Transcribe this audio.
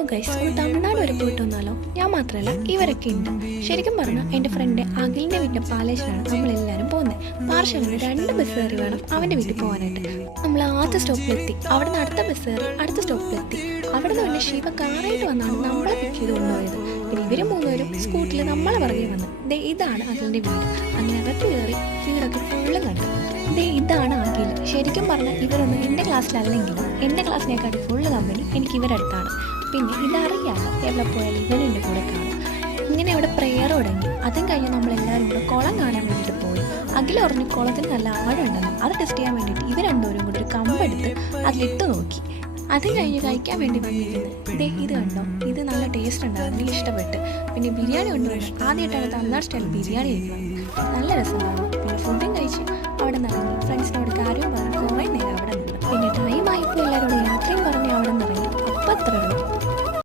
Hello guys, ഒന്ന് തമിഴ്നാട് വരെ പോയിട്ട് വന്നാലോ? ഞാൻ മാത്രമല്ല, ഇവരൊക്കെ ഉണ്ട്. ശരിക്കും പറഞ്ഞാൽ എൻ്റെ ഫ്രണ്ട് അഖിലിൻ്റെ വീട്ടിലെ പാലേജിലാണ് നമ്മളെല്ലാവരും പോകുന്നത്. പാർശ്വന് 2 ബസ് കയറി വേണം അവൻ്റെ വീട്ടിൽ പോകാനായിട്ട്. നമ്മൾ ആദ്യ സ്റ്റോപ്പിലെത്തി, അവിടെ നിന്ന് അടുത്ത ബസ് കയറി അടുത്ത സ്റ്റോപ്പിലെത്തി. അവിടെ നിന്ന് പിന്നെ ശിവ കാറായിട്ട് വന്നാണ് നമ്മളെ പിക്ക് ചെയ്ത് കൊണ്ടുപോയത്. പിന്നെ ഇവർ 3 പേരും സ്കൂട്ടിൽ നമ്മളെ പുറകെ വന്ന്. ഇതാണ് അഖിലിൻ്റെ വീട്. അങ്ങനെ അകത്ത് കയറി വീടൊക്കെ ഫുള്ള് കണ്ടു. ഇതാണ് അഖിൽ. ശരിക്കും പറഞ്ഞാൽ ഇവരൊന്നും എൻ്റെ ക്ലാസ്സിലല്ലെങ്കിലും എൻ്റെ ക്ലാസ്സിനേക്കാൾ ഫുള്ള് കമ്പനി എനിക്ക് ഇവരടുത്താണ്. പിന്നെ ഇതറിയാമോ, എവിടെ പോയാലും ഇവൻ എൻ്റെ കൂടെ കാണും. ഇങ്ങനെ ഇവിടെ പ്രെയർ തുടങ്ങി. അതും കഴിഞ്ഞ് നമ്മളെല്ലാവരും കൂടെ കുളം കാണാൻ വേണ്ടിയിട്ട് പോയി. അഖിൽ പറഞ്ഞു കുളത്തിന് നല്ല ആഴമുണ്ടെന്ന്. അത് ടെസ്റ്റ് ചെയ്യാൻ വേണ്ടിയിട്ട് ഇവർ രണ്ടുപേരും കൂടി ഒരു കമ്പെടുത്ത് അതിലിട്ട് നോക്കി. അത് കഴിഞ്ഞ് കഴിക്കാൻ വേണ്ടി വന്നിരുന്നത് ഇത് കണ്ടോ, ഇത് നല്ല ടേസ്റ്റ് ഉണ്ടാകും, എനിക്ക് ഇഷ്ടപ്പെട്ട്. പിന്നെ ബിരിയാണി കൊണ്ടുവന്നു. ആദ്യമായിട്ടാണ് തമിഴ്നാട് സ്റ്റൈൽ ബിരിയാണി കഴിക്കുന്നത്. നല്ല രസമുണ്ടാകും. പിന്നെ ഫുഡും കഴിച്ച് അവിടെ നിന്ന് ഫ്രണ്ട്സിനോട് കാര്യവും പറഞ്ഞ് കുറേ നേരം അവിടെ നിന്ന്. പിന്നെ ടൈമായപ്പോൾ എല്ലാവരോടും യാത്രയും പറഞ്ഞ് അവിടെ നിന്ന്